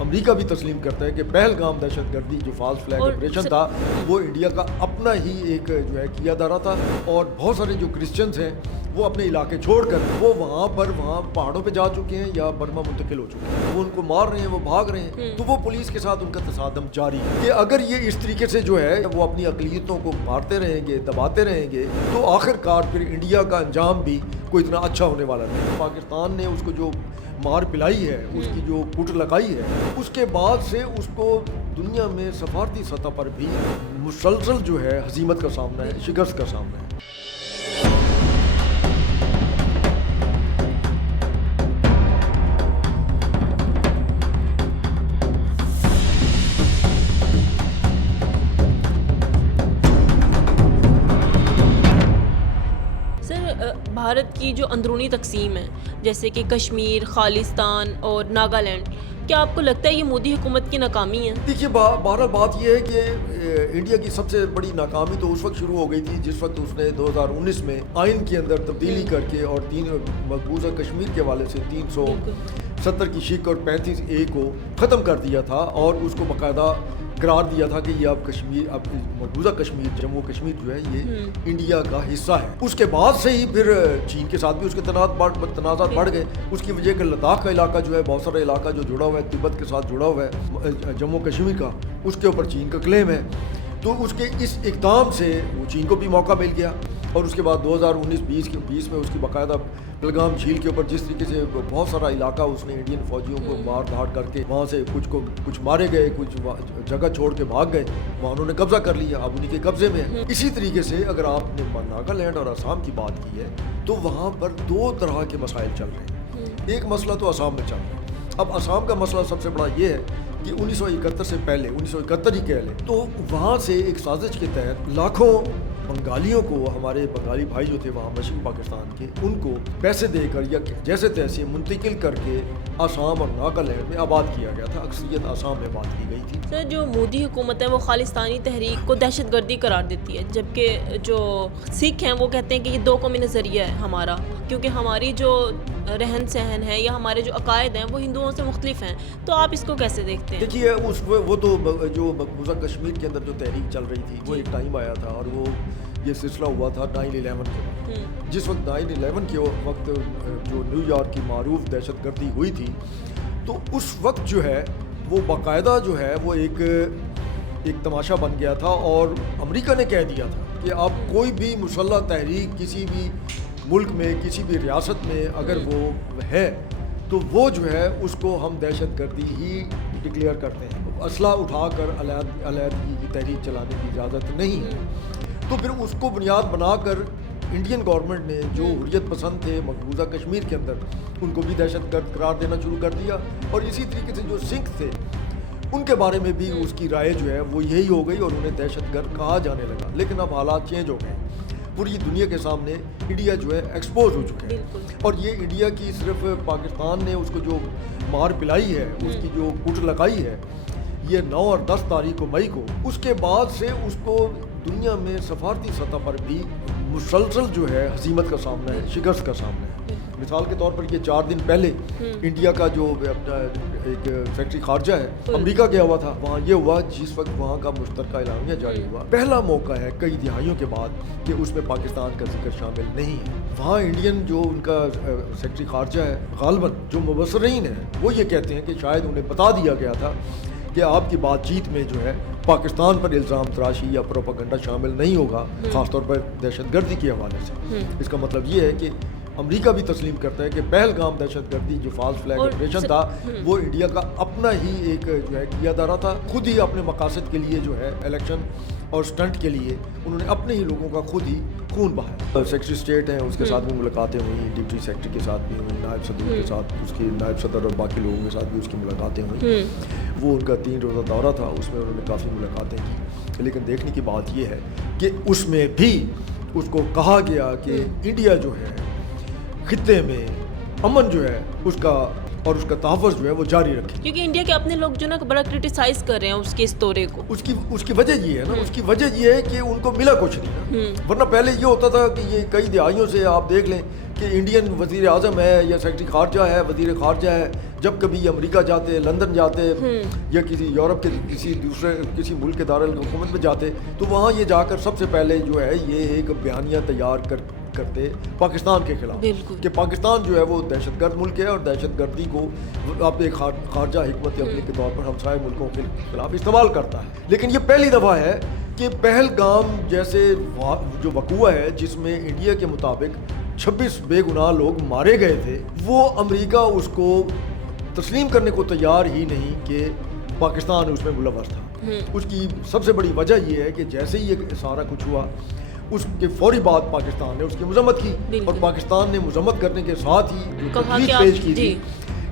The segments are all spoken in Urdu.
امریکہ بھی تسلیم کرتا ہے کہ پہلگام دہشت گردی جو فالس فلیگ آپریشن تھا وہ انڈیا کا اپنا ہی ایک جو ہے کیا دارا تھا، اور بہت سارے جو کرسچنز ہیں وہ اپنے علاقے چھوڑ کر وہ وہاں پہاڑوں پہ جا چکے ہیں یا برما منتقل ہو چکے ہیں، وہ ان کو مار رہے ہیں، وہ بھاگ رہے ہیں، تو وہ پولیس کے ساتھ ان کا تصادم جاری ہے کہ اگر یہ اس طریقے سے جو ہے وہ اپنی اقلیتوں کو مارتے رہیں گے، دباتے رہیں گے، تو آخر کار پھر انڈیا کا انجام بھی کوئی اتنا اچھا ہونے والا نہیں۔ پاکستان نے اس کو جو مار پلائی ہے، اس کی جو کٹ لگائی ہے، اس کے بعد سے اس کو دنیا میں سفارتی سطح پر بھی مسلسل جو ہے ہزیمت کا سامنا ہے، شکست کا سامنا ہے۔ بھارت کی جو اندرونی تقسیم ہے جیسے کہ کشمیر، خالستان اور ناگالینڈ، کیا آپ کو لگتا ہے یہ مودی حکومت کی ناکامی ہے؟ دیکھیے بہرحال بات یہ ہے کہ انڈیا کی سب سے بڑی ناکامی تو اس وقت شروع ہو گئی تھی جس وقت اس نے 2019 میں آئین کے اندر تبدیلی کر کے اور مقبوضہ کشمیر کے حوالے سے 370 کی شق اور 35A کو ختم کر دیا تھا، اور اس کو باقاعدہ قرار دیا تھا کہ یہ اب مقبوضہ کشمیر، جموں کشمیر جو ہے یہ انڈیا کا حصہ ہے۔ اس کے بعد سے ہی پھر چین کے ساتھ بھی اس کے تنازعات بڑھ گئے۔ اس کی وجہ کہ لداخ کا علاقہ جو ہے، بہت سارا علاقہ جو جڑا ہوا ہے تبت کے ساتھ جڑا ہوا ہے جموں کشمیر کا، اس کے اوپر چین کا کلیم ہے، تو اس کے اس اقدام سے وہ چین کو بھی موقع مل گیا۔ اور اس کے بعد 2019-20 میں اس کی باقاعدہ پہلگام جھیل کے اوپر جس طریقے سے بہت سارا علاقہ اس نے انڈین فوجیوں کو مار دھاڑ کر کے وہاں سے کچھ مارے گئے، کچھ جگہ چھوڑ کے بھاگ گئے، وہاں انہوں نے قبضہ کر لیا، اب انہی کے قبضے میں ہے۔ اسی طریقے سے اگر آپ نے ناگالینڈ اور آسام کی بات کی ہے تو وہاں پر دو طرح کے مسائل چل رہے ہیں۔ ایک مسئلہ تو آسام میں چل رہا ہے۔ اب آسام کا مسئلہ سب سے بڑا یہ ہے کہ 1971 سے پہلے 1971 ہی کہہ لیں تو وہاں سے ایک سازش کے تحت لاکھوں بنگالیوں کو، ہمارے بنگالی بھائی جو تھے وہاں مشرقی پاکستان کے، ان کو پیسے دے کر یا جیسے تیسے منتقل کر کے آسام اور ناگالینڈ میں آباد کیا گیا تھا۔ اکثریت آسام میں آباد کی گئی تھی۔ سر، جو مودی حکومت ہے وہ خالستانی تحریک کو دہشت گردی قرار دیتی ہے، جبکہ جو سکھ ہیں وہ کہتے ہیں کہ یہ دو قومی نظریہ ہے ہمارا، کیونکہ ہماری جو رہن سہن ہے یا ہمارے جو عقائد ہیں وہ ہندوؤں سے مختلف ہیں، تو آپ اس کو کیسے دیکھتے ہیں؟ دیکھیے وہ تو جو مقبوضہ کشمیر کے اندر جو تحریک چل رہی تھی وہ ایک ٹائم آیا تھا، اور وہ یہ سلسلہ ہوا تھا 9/11 کے وقت۔ جس وقت 9/11 کے وقت جو نیو یارک کی معروف دہشت گردی ہوئی تھی، تو اس وقت جو ہے وہ باقاعدہ جو ہے وہ ایک تماشا بن گیا تھا، اور امریکہ نے کہہ دیا تھا کہ اب کوئی بھی مسلح تحریک کسی بھی ملک میں، کسی بھی ریاست میں اگر وہ ہے تو وہ جو ہے اس کو ہم دہشت گردی ہی ڈکلیئر کرتے ہیں، اسلحہ اٹھا کر علیحدگی کی تحریک چلانے کی اجازت نہیں ہے۔ تو پھر اس کو بنیاد بنا کر انڈین گورنمنٹ نے جو حریت پسند تھے مقبوضہ کشمیر کے اندر، ان کو بھی دہشت گرد قرار دینا شروع کر دیا، اور اسی طریقے سے جو سکھ تھے ان کے بارے میں بھی اس کی رائے جو ہے وہ یہی ہو گئی، اور انہیں دہشت گرد کہا جانے لگا۔ لیکن اب حالات چینج ہو گئے، پوری دنیا کے سامنے انڈیا جو ہے ایکسپوز ہو چکا ہے، اور یہ انڈیا کی صرف پاکستان نے اس کو جو مار پلائی ہے، اس کی جو کٹ لگائی ہے، یہ 9 اور 10 تاریخ مئی کو، اس کے بعد سے اس کو دنیا میں سفارتی سطح پر بھی مسلسل جو ہے ہزیمت کا سامنا ہے، شکست کا سامنا ہے۔ مثال کے طور پر یہ 4 دن پہلے انڈیا کا جو اپنا ایک سیکرٹری خارجہ ہے امریکہ گیا ہوا تھا، وہاں یہ ہوا جس وقت وہاں کا مشترکہ اعلامیہ جاری ہوا، پہلا موقع ہے کئی دہائیوں کے بعد کہ اس میں پاکستان کا ذکر شامل نہیں ہے۔ وہاں انڈین جو ان کا سیکرٹری خارجہ ہے غالباً جو مبصرین ہیں وہ یہ کہتے ہیں کہ شاید انہیں بتا دیا گیا تھا کہ آپ کی بات چیت میں جو ہے پاکستان پر الزام تراشی یا پروپیگنڈا شامل نہیں ہوگا، خاص طور پر دہشت گردی کے حوالے سے۔ اس کا مطلب یہ ہے کہ امریکہ بھی تسلیم کرتا ہے کہ پہلگام دہشت گردی جو فالس فلیگ آپریشن تھا وہ انڈیا کا اپنا ہی ایک جو ہے کیا دارا تھا، خود ہی اپنے مقاصد کے لیے جو ہے الیکشن اور سٹنٹ کے لیے انہوں نے اپنے ہی لوگوں کا خود ہی خون بہایا۔ سیکرٹری اسٹیٹ ہیں اس کے ساتھ بھی ملاقاتیں ہوئیں، ڈپٹی سیکرٹری کے ساتھ بھی ہوئیں، نائب صدر کے ساتھ، اس کے نائب صدر اور باقی لوگوں کے ساتھ بھی اس کی ملاقاتیں ہوئیں۔ وہ ان کا 3 روزہ دورہ تھا، اس میں انہوں نے کافی ملاقاتیں کی، لیکن دیکھنے کی بات یہ ہے کہ اس میں بھی اس کو کہا گیا کہ انڈیا جو ہے خطے میں امن جو ہے اس کا اور اس کا تحفظ جو ہے وہ جاری رکھے، کیونکہ انڈیا کے اپنے لوگ جو نا بڑا کرٹیسائز کر رہے ہیں اس کے اس دورے کو۔ اس کی وجہ یہ ہے نا، اس کی وجہ یہ ہے کہ ان کو ملا کچھ نہیں نا، ورنہ پہلے یہ ہوتا تھا کہ یہ کئی دہائیوں سے آپ دیکھ لیں کہ انڈین وزیر اعظم ہے یا سیکرٹری خارجہ ہے, وزیر خارجہ ہے, جب کبھی امریکہ جاتے, لندن جاتے یا کسی یورپ کے کسی ملک کے دارالحکومت میں جاتے, تو وہاں یہ جا کر سب سے پہلے جو ہے یہ ایک بیانیہ تیار کرتے پاکستان کے خلاف کہ پاکستان جو ہے وہ دہشت گرد ملک ہے اور دہشت گردی کو اپنے خارجہ حکمت عملی کے طور پر ہمسائے ملکوں کے خلاف استعمال کرتا ہے. لیکن یہ پہلی دفعہ ہے کہ پہلگام جیسے جو وقوع ہے جس میں انڈیا کے مطابق 26 بے گناہ لوگ مارے گئے تھے, وہ امریکہ اس کو تسلیم کرنے کو تیار ہی نہیں کہ پاکستان اس میں ملوث تھا. اس کی سب سے بڑی وجہ یہ ہے کہ جیسے ہی یہ سارا کچھ ہوا اس کے فوری بعد پاکستان نے اس کی مذمت کی, اور پاکستان نے مذمت کرنے کے ساتھ ہی تجویز پیش کی تھی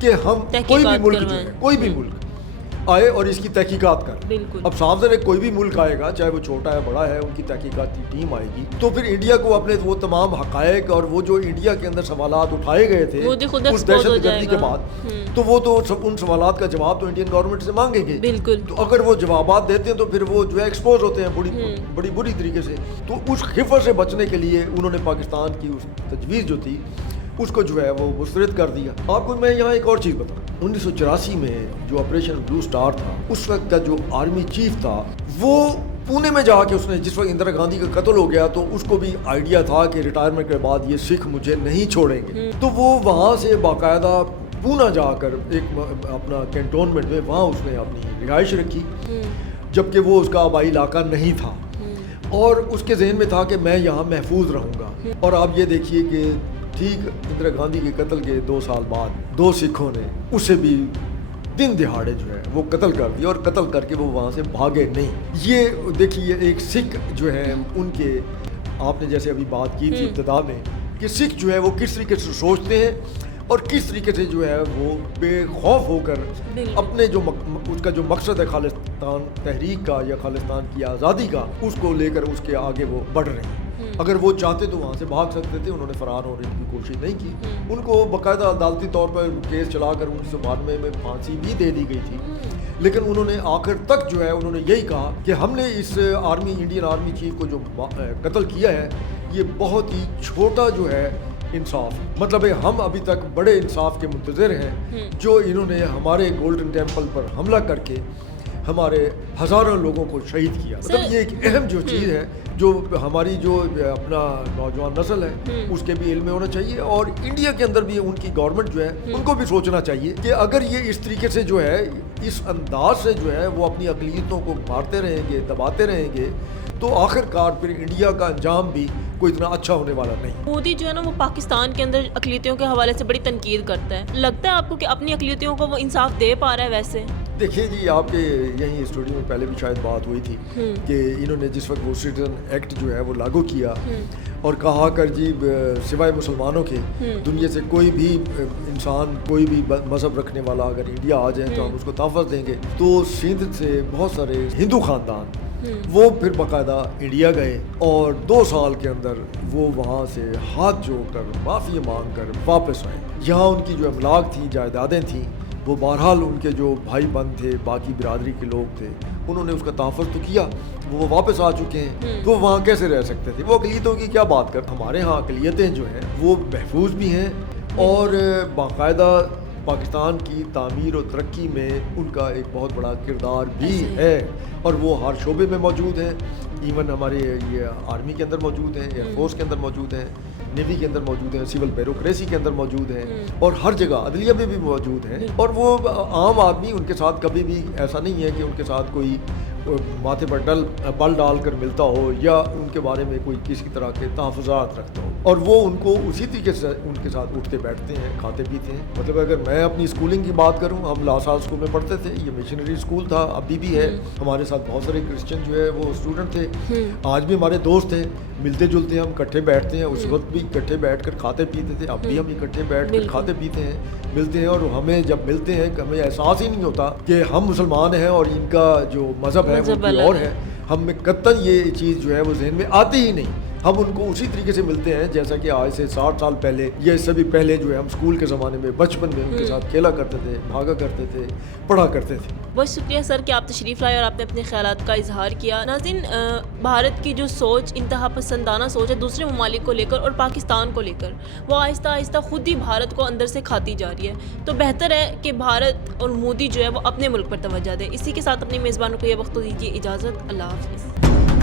کہ ہم کوئی بھی ملک آئے اور اس کی تحقیقات کر. اب صاف ظاہر ہے کوئی بھی ملک آئے گا, چاہے وہ چھوٹا ہے بڑا ہے, ان کی تحقیقاتی ٹیم آئے گی, تو پھر انڈیا کو اپنے وہ تمام حقائق اور وہ جو انڈیا کے اندر سوالات اٹھائے گئے تھے اس دہشت گردی کے بعد, تو وہ تو ان سوالات کا جواب تو انڈین گورنمنٹ سے مانگیں گے. تو اگر وہ جوابات دیتے ہیں تو پھر وہ جو ہے ایکسپوز ہوتے ہیں بڑی بری طریقے سے. تو اس خفت سے بچنے کے لیے انہوں نے پاکستان کی اس تجویز جو تھی اس کو جو ہے وہ مسترد کر دیا. آپ کو میں یہاں ایک اور چیز بتاؤں, 1984 میں جو آپریشن بلو سٹار تھا, اس وقت کا جو آرمی چیف تھا وہ پونے میں جا کے اس نے, جس وقت اندرا گاندھی کا قتل ہو گیا تو اس کو بھی آئیڈیا تھا کہ ریٹائرمنٹ کے بعد یہ سکھ مجھے نہیں چھوڑیں گے, تو وہ وہاں سے باقاعدہ پونا جا کر ایک اپنا کینٹونمنٹ میں وہاں اس نے اپنی رہائش رکھی, جبکہ وہ اس کا آبائی علاقہ نہیں تھا, اور اس کے ذہن میں تھا کہ میں یہاں محفوظ رہوں گا. اور آپ یہ دیکھیے کہ ٹھیک اندرا گاندھی کے قتل کے 2 سال بعد 2 سکھوں نے اسے بھی دن دہاڑے جو ہے وہ قتل کر دیا, اور قتل کر کے وہ وہاں سے بھاگے نہیں. یہ دیکھیے ایک سکھ جو ہے ان کے, آپ نے جیسے ابھی بات کی تھی ابتدا میں کہ سکھ جو ہے وہ کس طریقے سے سوچتے ہیں اور کس طریقے سے جو ہے وہ بے خوف ہو کر اپنے جو اس کا جو مقصد ہے خالصتان تحریک کا یا خالصتان کی آزادی کا, اس کو لے کر اس کے آگے وہ بڑھ رہے ہیں. اگر وہ چاہتے تو وہاں سے بھاگ سکتے تھے, انہوں نے فرار ہونے کی کوشش نہیں کی. ان کو باقاعدہ عدالتی طور پر کیس چلا کر 1992 میں پھانسی بھی دے دی گئی تھی, لیکن انہوں نے آخر تک جو ہے انہوں نے یہی کہا کہ ہم نے اس انڈین آرمی چیف کو جو قتل کیا ہے یہ بہت ہی چھوٹا جو ہے انصاف, مطلب ہے ہم ابھی تک بڑے انصاف کے منتظر ہیں. جو انہوں نے ہمارے گولڈن ٹیمپل پر حملہ کر کے ہمارے ہزاروں لوگوں کو شہید کیا, مطلب یہ ایک اہم جو چیز ہے جو ہماری جو اپنا نوجوان نسل ہے اس کے بھی علم میں ہونا چاہیے, اور انڈیا کے اندر بھی ان کی گورنمنٹ جو ہے ان کو بھی سوچنا چاہیے کہ اگر یہ اس طریقے سے جو ہے اس انداز سے جو ہے وہ اپنی اقلیتوں کو مارتے رہیں گے, دباتے رہیں گے, تو آخر کار پھر انڈیا کا انجام بھی کوئی اتنا اچھا ہونے والا نہیں. مودی جو ہے نا وہ پاکستان کے اندر اقلیتوں کے حوالے سے بڑی تنقید کرتا ہے. لگتا ہے آپ کو کہ اپنی اقلیتوں کو وہ انصاف دے پا رہا ہے ویسے؟ دیکھیے جی, آپ کے یہیں اسٹوڈیو میں پہلے بھی شاید بات ہوئی تھی کہ انہوں نے جس وقت وہ سٹیزن ایکٹ جو ہے وہ لاگو کیا اور کہا کر جی سوائے مسلمانوں کے دنیا سے کوئی بھی انسان, کوئی بھی مذہب رکھنے والا اگر انڈیا آ جائے تو ہم اس کو تحفظ دیں گے, تو سندھ سے بہت سارے ہندو خاندان وہ پھر باقاعدہ انڈیا گئے اور 2 سال کے اندر وہ وہاں سے ہاتھ جوڑ کر معافی مانگ کر واپس آئے. یہاں ان کی جو املاک تھی, جائیدادیں تھیں, وہ بہرحال ان کے جو بھائی بند تھے, باقی برادری کے لوگ تھے, انہوں نے اس کا تحفظ تو کیا, وہ واپس آ چکے ہیں, تو وہاں کیسے رہ سکتے تھے؟ وہ اقلیتوں کی کیا بات کر, ہمارے ہاں اقلیتیں جو ہیں وہ محفوظ بھی ہیں اور باقاعدہ پاکستان کی تعمیر و ترقی میں ان کا ایک بہت بڑا کردار بھی ہے, اور وہ ہر شعبے میں موجود ہیں. ایون ہمارے یہ آرمی کے اندر موجود ہیں, ایئر فورس کے اندر موجود ہیں, نیوی کے اندر موجود ہیں, سول بیوروکریسی کے اندر موجود ہیں, اور ہر جگہ عدلیہ میں بھی موجود ہیں. اور وہ عام آدمی ان کے ساتھ کبھی بھی ایسا نہیں ہے کہ ان کے ساتھ کوئی ماتھے پر بل ڈال کر ملتا ہو یا ان کے بارے میں کوئی کسی طرح کے تحفظات رکھتا ہو, اور وہ ان کو اسی طریقے سے ان کے ساتھ اٹھتے بیٹھتے ہیں, کھاتے پیتے ہیں. مطلب اگر میں اپنی اسکولنگ کی بات کروں, ہم لاسال اسکول میں پڑھتے تھے, یہ مشنری اسکول تھا, ابھی بھی ہے. ہمارے ساتھ بہت سارے کرسچن جو ہے وہ اسٹوڈنٹ تھے, آج بھی ہمارے دوست ہیں, ملتے جلتے ہیں, ہم اکٹھے بیٹھتے ہیں. اس وقت بھی اکٹھے بیٹھ کر کھاتے پیتے تھے, اب بھی ہم اکٹھے بیٹھ کر کھاتے پیتے ہیں, ملتے ہیں. اور ہمیں جب ملتے ہیں ہمیں احساس ہی نہیں ہوتا کہ ہم مسلمان ہیں اور ان کا جو مذہب ہے وہ کوئی اور ہے. ہم میں قطعاً یہ چیز جو ہے وہ ذہن میں آتی ہی نہیں. ہم ان کو اسی طریقے سے ملتے ہیں جیسا کہ آج سے 60 سال پہلے یا اس سے بھی پہلے جو ہے ہم اسکول کے زمانے میں بچپن میں ان کے ساتھ کھیلا کرتے تھے, بھاگا کرتے تھے, پڑھا کرتے تھے. بہت شکریہ سر کہ آپ تشریف لائے اور آپ نے اپنے خیالات کا اظہار کیا. ناظرین، بھارت کی جو سوچ انتہا پسندانہ سوچ ہے دوسرے ممالک کو لے کر اور پاکستان کو لے کر، وہ آہستہ آہستہ خود ہی بھارت کو اندر سے کھاتی جا رہی ہے. تو بہتر ہے کہ بھارت اور مودی جو ہے وہ اپنے ملک پر توجہ دے. اسی کے ساتھ اپنی میزبانوں کو یہ وقت دیجیے اجازت. اللہ حافظ.